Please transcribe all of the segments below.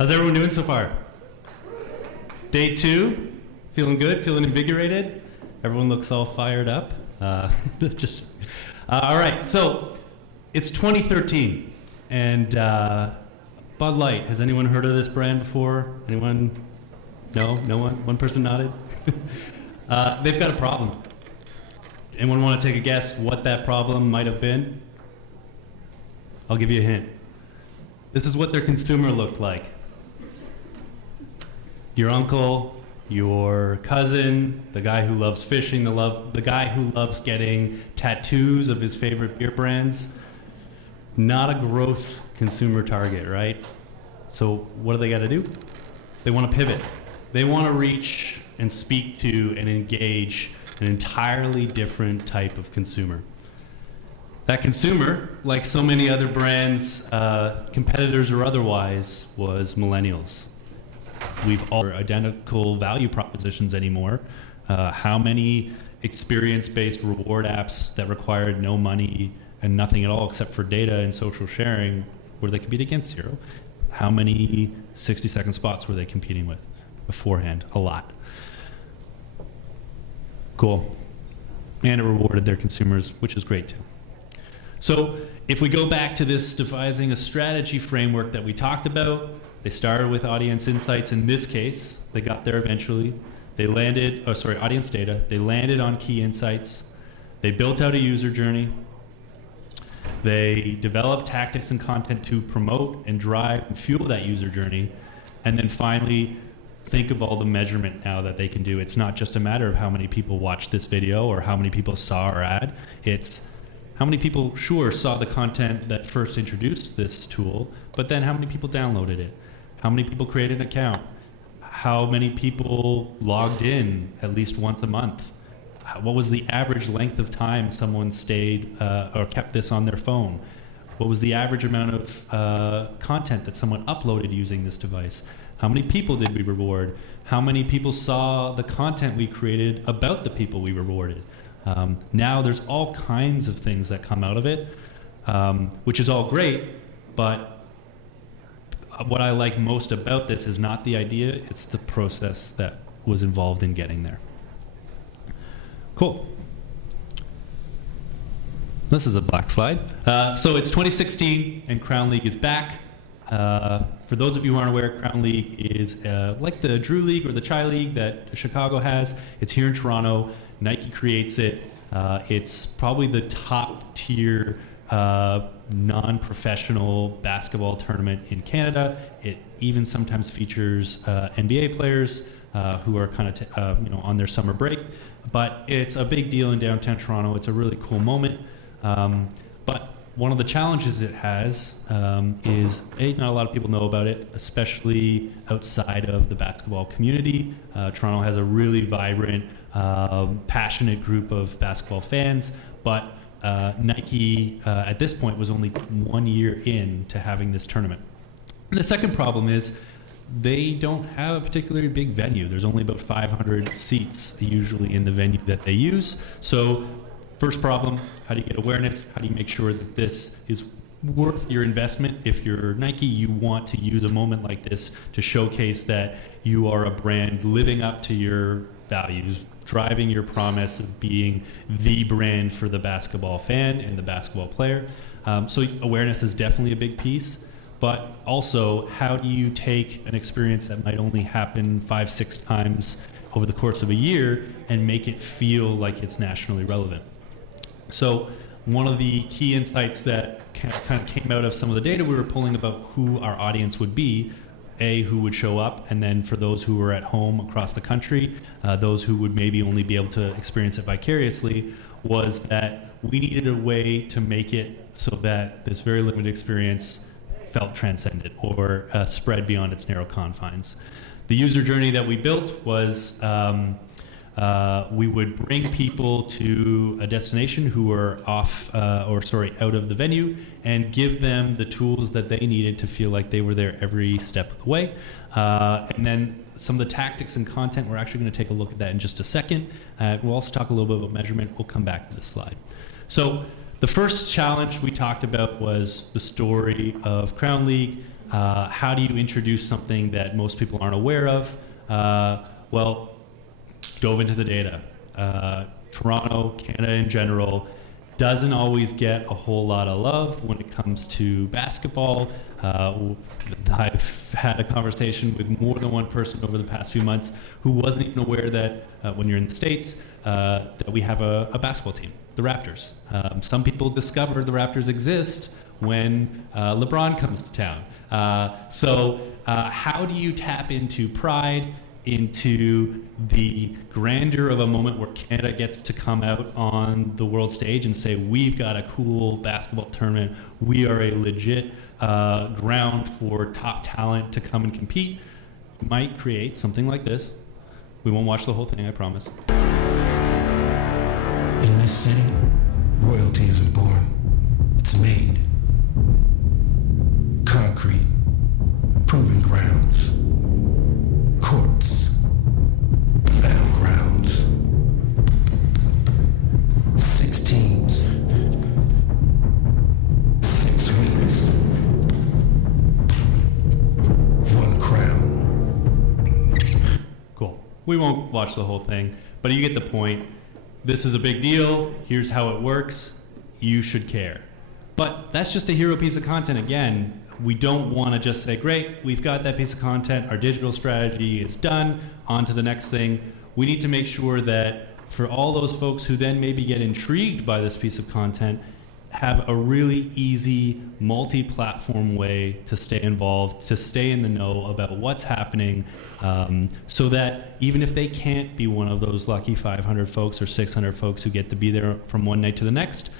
How's everyone doing so far? Day 2, feeling good, feeling invigorated? Everyone looks all fired up. All right, so it's 2013, and Bud Light. Has anyone heard of this brand before? Anyone? No? No one? One person nodded? They've got a problem. Anyone want to take a guess what that problem might have been? I'll give you a hint. This is what their consumer looked like. Your uncle, your cousin, the guy who loves fishing, the guy who loves getting tattoos of his favorite beer brands. Not a growth consumer target, right? So what do they got to do? They want to pivot. They want to reach and speak to and engage an entirely different type of consumer. That consumer, like so many other brands, competitors or otherwise, was millennials. We've all identical value propositions anymore. How many experience-based reward apps that required no money and nothing at all except for data and social sharing were they compete against? Zero. How many 60-second spots were they competing with beforehand? A lot. Cool. And it rewarded their consumers, which is great too. So if we go back to this devising a strategy framework that we talked about, they started with audience insights. In this case, they got there eventually. They landed, audience data. They landed on key insights. They built out a user journey. They developed tactics and content to promote and drive and fuel that user journey. And then finally, think of all the measurement now that they can do. It's not just a matter of how many people watched this video or how many people saw our ad. It's how many people, sure, saw the content that first introduced this tool, but then how many people downloaded it? How many people created an account? How many people logged in at least once a month? What was the average length of time someone stayed or kept this on their phone? What was the average amount of content that someone uploaded using this device? How many people did we reward? How many people saw the content we created about the people we rewarded? Now there's all kinds of things that come out of it, which is all great, but what I like most about this is not the idea, it's the process that was involved in getting there. Cool. This is a black slide. So it's 2016 and Crown League is back. For those of you who aren't aware, Crown League is like the Drew League or the Chai League that Chicago has. It's here in Toronto. Nike creates it. It's probably the top tier non-professional basketball tournament in Canada. It even sometimes features NBA players who are kind of on their summer break. But it's a big deal in downtown Toronto. It's a really cool moment. But one of the challenges it has is, not a lot of people know about it, especially outside of the basketball community. Toronto has a really vibrant, passionate group of basketball fans, but Nike at this point was only 1 year in to having this tournament. And the second problem is they don't have a particularly big venue. There's only about 500 seats usually in the venue that they use. So first problem, how do you get awareness? How do you make sure that this is worth your investment? If you're Nike, you want to use a moment like this to showcase that you are a brand living up to your values, driving your promise of being the brand for the basketball fan and the basketball player. So awareness is definitely a big piece, but also how do you take an experience that might only happen 5-6 times over the course of a year and make it feel like it's nationally relevant? So one of the key insights that kind of came out of some of the data we were pulling about who our audience would be, who would show up, and then for those who were at home across the country, those who would maybe only be able to experience it vicariously, was that we needed a way to make it so that this very limited experience felt transcendent or spread beyond its narrow confines. The user journey that we built was we would bring people to a destination who were out of the venue and give them the tools that they needed to feel like they were there every step of the way. And then some of the tactics and content, we're actually going to take a look at that in just a second. We'll also talk a little bit about measurement. We'll come back to this slide. So the first challenge we talked about was the story of Crown League. How do you introduce something that most people aren't aware of? Well, dove into the data. Toronto, Canada in general, doesn't always get a whole lot of love when it comes to basketball. I've had a conversation with more than one person over the past few months who wasn't even aware that when you're in the States, that we have a basketball team, the Raptors. Some people discover the Raptors exist when LeBron comes to town. So how do you tap into pride, into the grandeur of a moment where Canada gets to come out on the world stage and say, we've got a cool basketball tournament, we are a legit ground for top talent to come and compete? Might create something like this. We won't watch the whole thing, I promise. In this city, royalty isn't born, it's made. Concrete, proving grounds, courts, battlegrounds. 6 teams, 6 weeks, 1 crown. Cool. We won't watch the whole thing, but you get the point. This is a big deal. Here's how it works. You should care. But that's just a hero piece of content. Again, we don't want to just say, great, we've got that piece of content. Our digital strategy is done. On to the next thing. We need to make sure that for all those folks who then maybe get intrigued by this piece of content, have a really easy multi-platform way to stay involved, to stay in the know about what's happening, so that even if they can't be one of those lucky 500 folks or 600 folks who get to be there from one night to the next,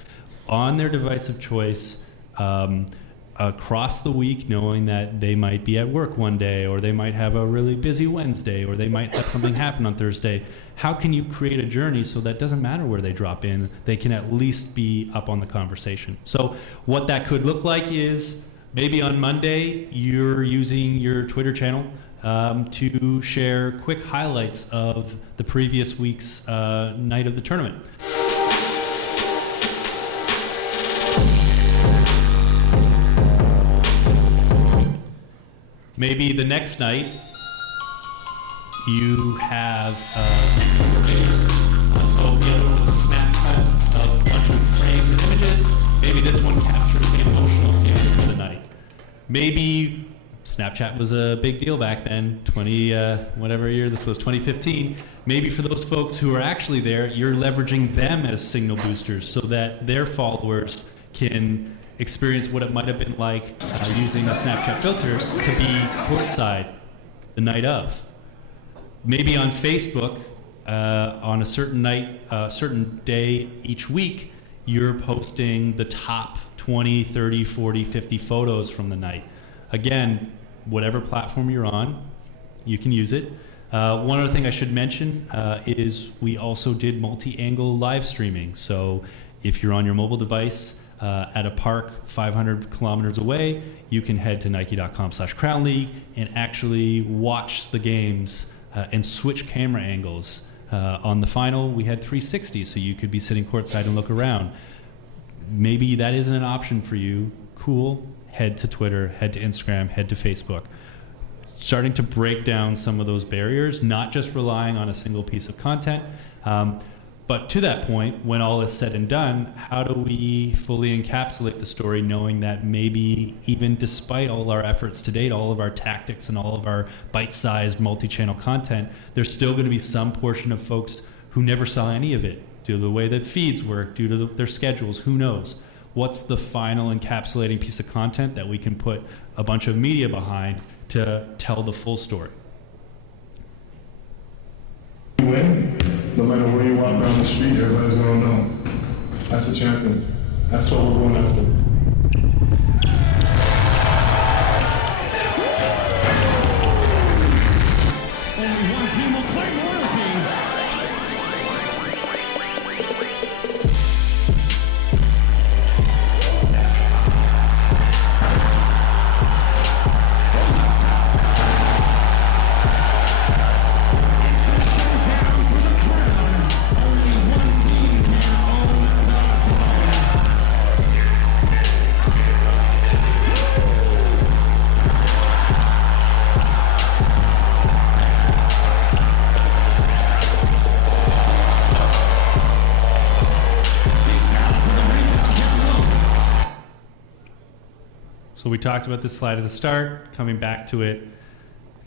on their device of choice, across the week, knowing that they might be at work one day, or they might have a really busy Wednesday, or they might have something happen on Thursday. How can you create a journey so that doesn't matter where they drop in, they can at least be up on the conversation? So what that could look like is maybe on Monday, you're using your Twitter channel to share quick highlights of the previous week's night of the tournament. Maybe the next night, you have a snapshot of a bunch of frames and images. Maybe this one captures the emotional feelings of the night. Maybe Snapchat was a big deal back then, whatever year this was, 2015. Maybe for those folks who are actually there, you're leveraging them as signal boosters so that their followers can experience what it might have been like using a Snapchat filter to be courtside the night of. Maybe on Facebook, on a certain night, certain day each week, you're posting the top 20, 30, 40, 50 photos from the night. Again, whatever platform you're on, you can use it. One other thing I should mention is we also did multi-angle live streaming. So if you're on your mobile device, at a park 500 kilometers away, you can head to nike.com/Crown League and actually watch the games and switch camera angles. On the final, we had 360, so you could be sitting courtside and look around. Maybe that isn't an option for you. Cool. Head to Twitter, head to Instagram, head to Facebook. Starting to break down some of those barriers, not just relying on a single piece of content. But to that point, when all is said and done, how do we fully encapsulate the story, knowing that maybe even despite all our efforts to date, all of our tactics and all of our bite-sized multi-channel content, there's still going to be some portion of folks who never saw any of it due to the way that feeds work, due to their schedules, who knows? What's the final encapsulating piece of content that we can put a bunch of media behind to tell the full story? Win, no matter where you walk down the street, everybody's gonna know. That's a champion. That's what we're going after. Only one team will claim royalty. It's the showdown for the crown. Only one team can own the throne. we talked about this slide at the start, coming back to it.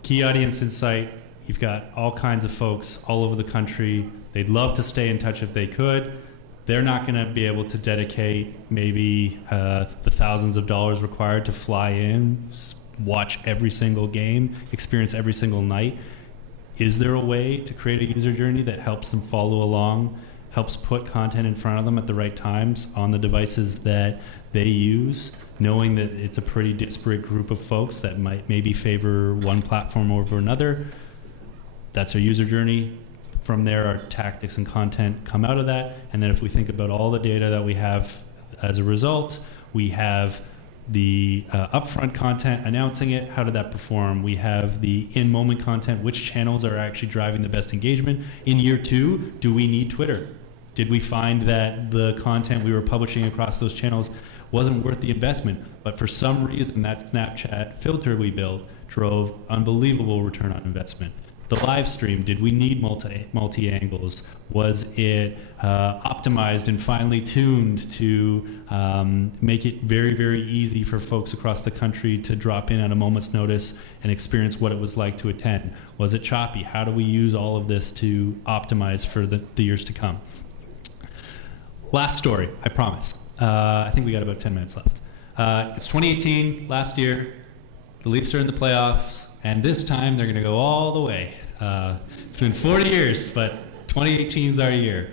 Key audience insight. You've got all kinds of folks all over the country. They'd love to stay in touch if they could. They're not going to be able to dedicate maybe the thousands of dollars required to fly in, watch every single game, experience every single night. Is there a way to create a user journey that helps them follow along, helps put content in front of them at the right times on the devices that they use, knowing that it's a pretty disparate group of folks that might maybe favor one platform over another? That's our user journey. From there, our tactics and content come out of that. And then if we think about all the data that we have as a result, we have the upfront content announcing it. How did that perform? We have the in-moment content. Which channels are actually driving the best engagement? In year 2, do we need Twitter? Did we find that the content we were publishing across those channels wasn't worth the investment? But for some reason, that Snapchat filter we built drove unbelievable return on investment. The live stream, did we need multi-angles? Was it optimized and finely tuned to make it very, very easy for folks across the country to drop in at a moment's notice and experience what it was like to attend? Was it choppy? How do we use all of this to optimize for the years to come? Last story, I promise. I think we got about 10 minutes left. It's 2018, last year. The Leafs are in the playoffs. And this time, they're going to go all the way. It's been 40 years, but 2018 is our year.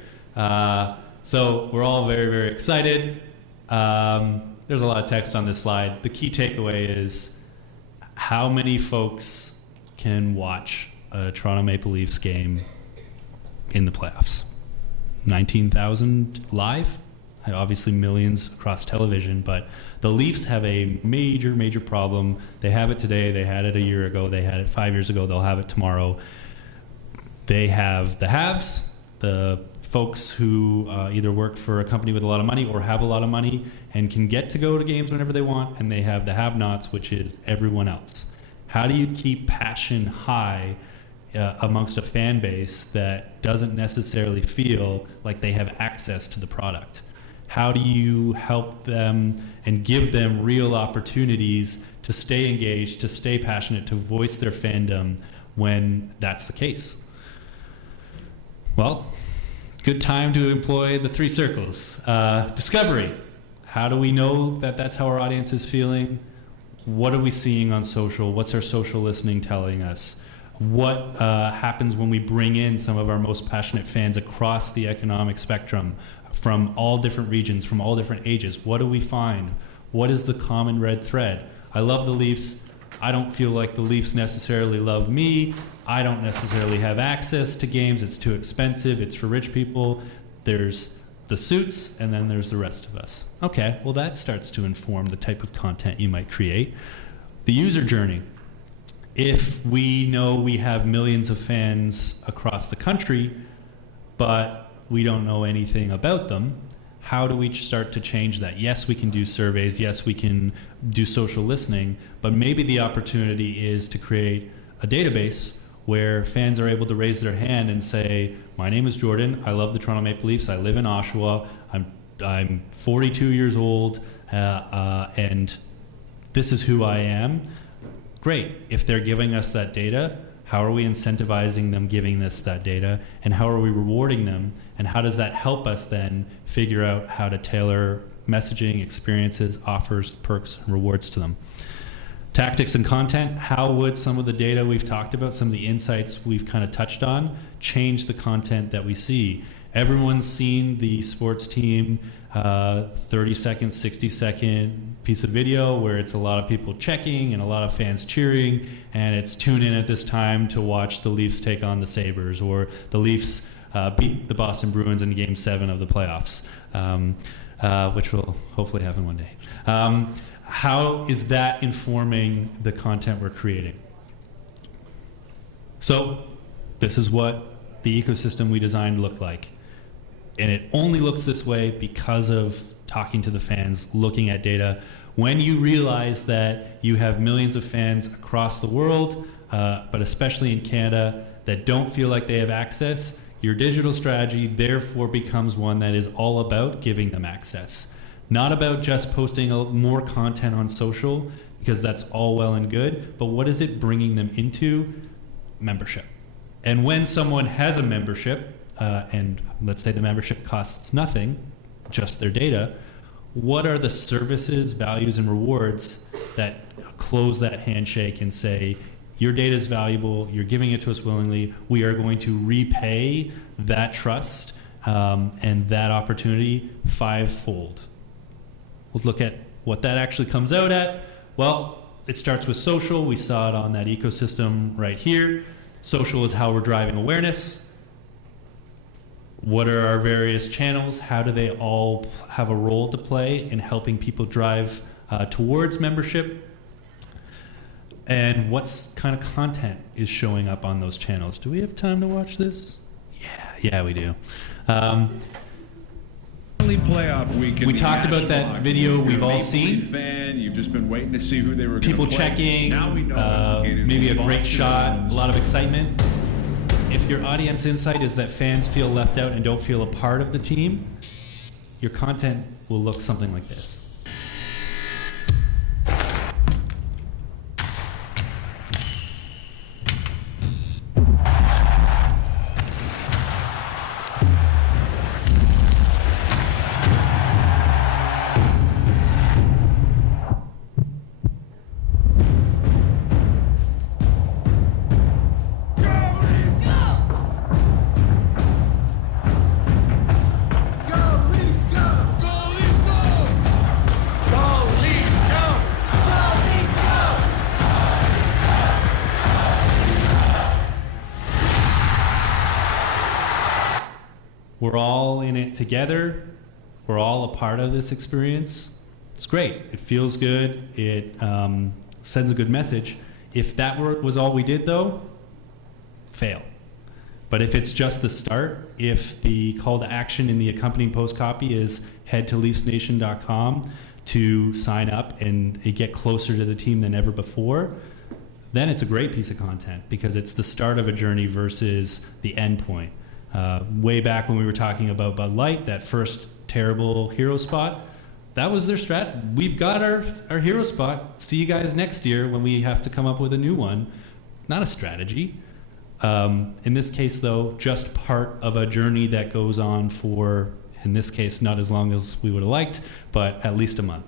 So we're all very, very excited. There's a lot of text on this slide. The key takeaway is how many folks can watch a Toronto Maple Leafs game in the playoffs? 19,000 live? Obviously millions across television, but the Leafs have a major, major problem. They have it today. They had it a year ago. They had it 5 years ago. They'll have it tomorrow. They have the haves, the folks who either work for a company with a lot of money or have a lot of money and can get to go to games whenever they want, and they have the have-nots, which is everyone else. How do you keep passion high amongst a fan base that doesn't necessarily feel like they have access to the product? How do you help them and give them real opportunities to stay engaged, to stay passionate, to voice their fandom when that's the case? Well, good time to employ the 3 circles. Discovery. How do we know that that's how our audience is feeling? What are we seeing on social? What's our social listening telling us? What happens when we bring in some of our most passionate fans across the economic spectrum, from all different regions, from all different ages? What do we find? What is the common red thread? I love the Leafs. I don't feel like the Leafs necessarily love me. I don't necessarily have access to games. It's too expensive. It's for rich people. There's the suits, and then there's the rest of us. Okay, well, that starts to inform the type of content you might create. The user journey. If we know we have millions of fans across the country, but we don't know anything about them, how do we start to change that? Yes, we can do surveys. Yes, we can do social listening. But maybe the opportunity is to create a database where fans are able to raise their hand and say, my name is Jordan. I love the Toronto Maple Leafs. I live in Oshawa. I'm 42 years old, and this is who I am. Great. If they're giving us that data, how are we incentivizing them giving us that data? And how are we rewarding them? And how does that help us then figure out how to tailor messaging, experiences, offers, perks, and rewards to them? Tactics and content. How would some of the data we've talked about, some of the insights we've kind of touched on, change the content that we see? Everyone's seen the sports team 30-second, 60-second piece of video where it's a lot of people checking and a lot of fans cheering, and it's tune in at this time to watch the Leafs take on the Sabres, or the Leafs beat the Boston Bruins in Game 7 of the playoffs, which will hopefully happen one day. How is that informing the content we're creating? So this is what the ecosystem we designed looked like. And it only looks this way because of talking to the fans, looking at data. When you realize that you have millions of fans across the world, but especially in Canada, that don't feel like they have access, your digital strategy therefore becomes one that is all about giving them access. Not about just posting more content on social, because that's all well and good, but what is it bringing them into? Membership. And when someone has a membership, and let's say the membership costs nothing, just their data, what are the services, values, and rewards that close that handshake and say, your data is valuable, you're giving it to us willingly, we are going to repay that trust and that opportunity fivefold. We'll look at what that actually comes out at. Well, it starts with social. We saw it on that ecosystem right here. Social is how we're driving awareness. What are our various channels? How do they all have a role to play in helping people drive towards membership? And what kind of content is showing up on those channels? Do we have time to watch this? Yeah, we do. Playoff week. We talked about that video we've all seen. Fan, you've just been waiting to see who they were. People checking, maybe a great shot, a lot of excitement. If your audience insight is that fans feel left out and don't feel a part of the team, your content will look something like this. We're all in it together. We're all a part of this experience. It's great. It feels good. It sends a good message. If that was all we did, though, fail. But if it's just the start, if the call to action in the accompanying post copy is head to leafsnation.com to sign up and get closer to the team than ever before, then it's a great piece of content because it's the start of a journey versus the end point. Way back when we were talking about Bud Light, that first terrible hero spot, that was their strategy. We've got our hero spot. See you guys next year when we have to come up with a new one. Not a strategy. In this case, though, just part of a journey that goes on for, in this case, not as long as we would have liked, but at least a month.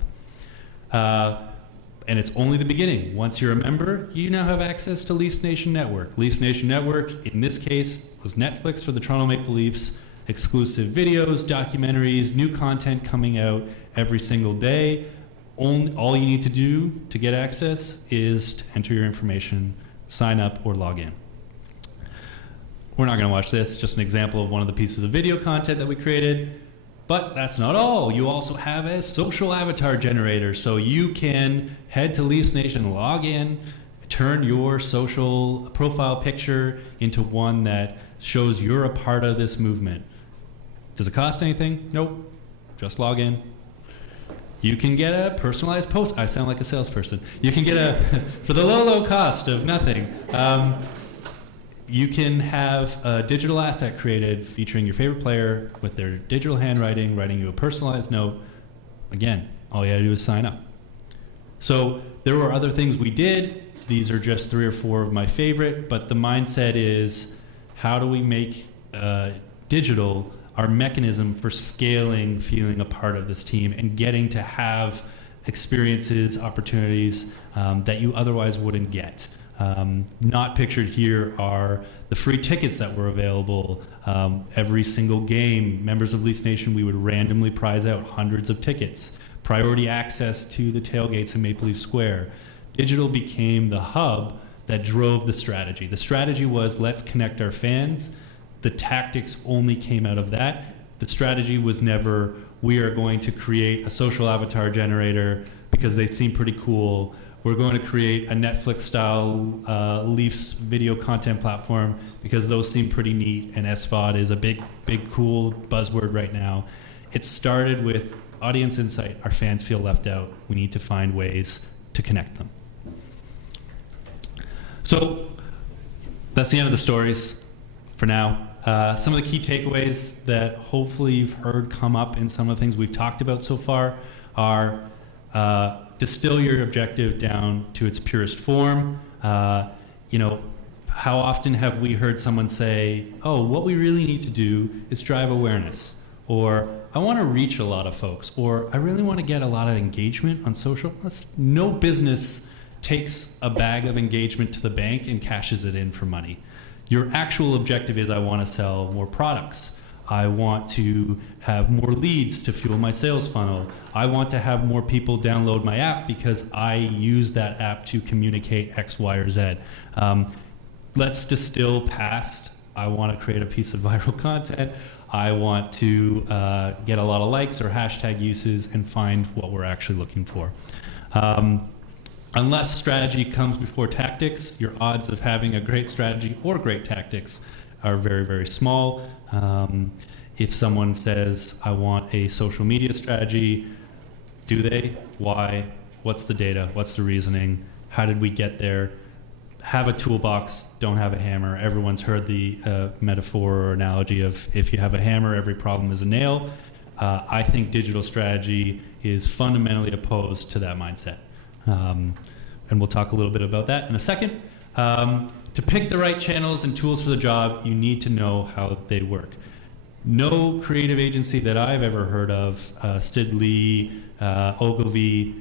And it's only the beginning. Once you're a member, you now have access to Leafs Nation Network. Leafs Nation Network, in this case, was Netflix for the Toronto Maple Leafs. Exclusive videos, documentaries, new content coming out every single day. All you need to do to get access is to enter your information, sign up, or log in. We're not going to watch this. It's just an example of one of the pieces of video content that we created. But that's not all. You also have a social avatar generator. So you can head to Leafs Nation, log in, turn your social profile picture into one that shows you're a part of this movement. Does it cost anything? Nope. Just log in. You can get a personalized post. I sound like a salesperson. You can get for the low cost of nothing. You can have a digital asset created featuring your favorite player with their digital handwriting, writing you a personalized note. Again, all you gotta do is sign up. So there were other things we did. These are just 3 or 4 of my favorite, but the mindset is how do we make digital our mechanism for scaling, feeling a part of this team, and getting to have experiences, opportunities that you otherwise wouldn't get. Not pictured here are the free tickets that were available. Every single game, members of Leafs Nation, we would randomly prize out hundreds of tickets. Priority access to the tailgates in Maple Leaf Square. Digital became the hub that drove the strategy. The strategy was let's connect our fans. The tactics only came out of that. The strategy was never we are going to create a social avatar generator because they seem pretty cool. We're going to create a Netflix-style Leafs video content platform because those seem pretty neat, and SVOD is a big, cool buzzword right now. It started with audience insight. Our fans feel left out. We need to find ways to connect them. So that's the end of the stories for now. Some of the key takeaways that hopefully you've heard come up in some of the things we've talked about so far are distill your objective down to its purest form. How often have we heard someone say, oh, what we really need to do is drive awareness, or I want to reach a lot of folks, or I really want to get a lot of engagement on social. No business takes a bag of engagement to the bank and cashes it in for money. Your actual objective is I want to sell more products. I want to have more leads to fuel my sales funnel. I want to have more people download my app because I use that app to communicate X, Y, or Z. Let's distill past, I want to create a piece of viral content. I want to get a lot of likes or hashtag uses and find what we're actually looking for. Unless strategy comes before tactics, your odds of having a great strategy or great tactics are very, very small. If someone says, I want a social media strategy, do they? Why? What's the data? What's the reasoning? How did we get there? Have a toolbox, don't have a hammer. Everyone's heard the metaphor or analogy of if you have a hammer, every problem is a nail. I think digital strategy is fundamentally opposed to that mindset. And we'll talk a little bit about that in a second. To pick the right channels and tools for the job, you need to know how they work. No creative agency that I've ever heard of, Stidley, Ogilvy,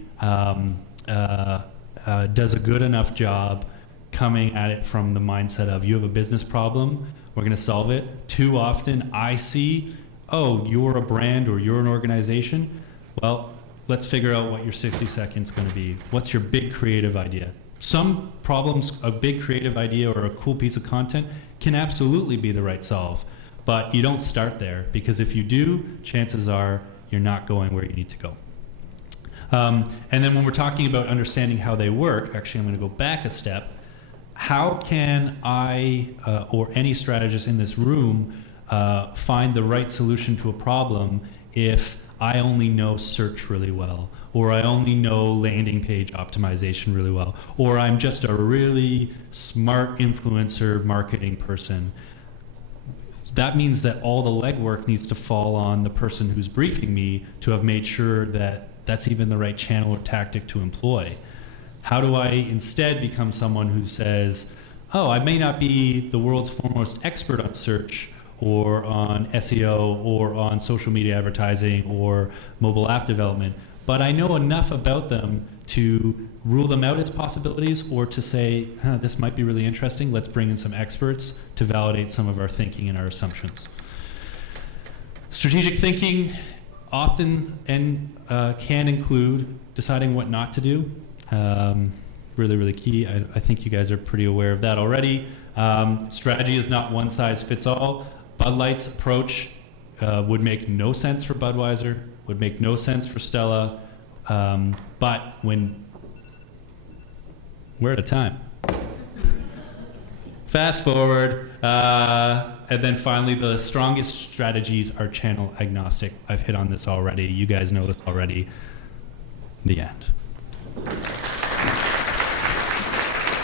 does a good enough job coming at it from the mindset of you have a business problem, we're going to solve it. Too often I see, oh, you're a brand or you're an organization. Well, let's figure out what your 60 seconds is going to be. What's your big creative idea? Some problems, a big creative idea or a cool piece of content can absolutely be the right solve, but you don't start there, because if you do, chances are you're not going where you need to go. And then when we're talking about understanding how they work, actually I'm going to go back a step. How can I or any strategist in this room find the right solution to a problem if I only know search really well, or I only know landing page optimization really well, or I'm just a really smart influencer marketing person? That means that all the legwork needs to fall on the person who's briefing me to have made sure that that's even the right channel or tactic to employ. How do I instead become someone who says, oh, I may not be the world's foremost expert on search or on SEO or on social media advertising or mobile app development, but I know enough about them to rule them out as possibilities, or to say, this might be really interesting, let's bring in some experts to validate some of our thinking and our assumptions. Strategic thinking often can include deciding what not to do. Really, really key. I think you guys are pretty aware of that already. Strategy is not one size fits all. Bud Light's approach would make no sense for Budweiser, would make no sense for Stella, but when we're out of time. Fast forward, and then finally the strongest strategies are channel agnostic. I've hit on this already. You guys know this already. The end.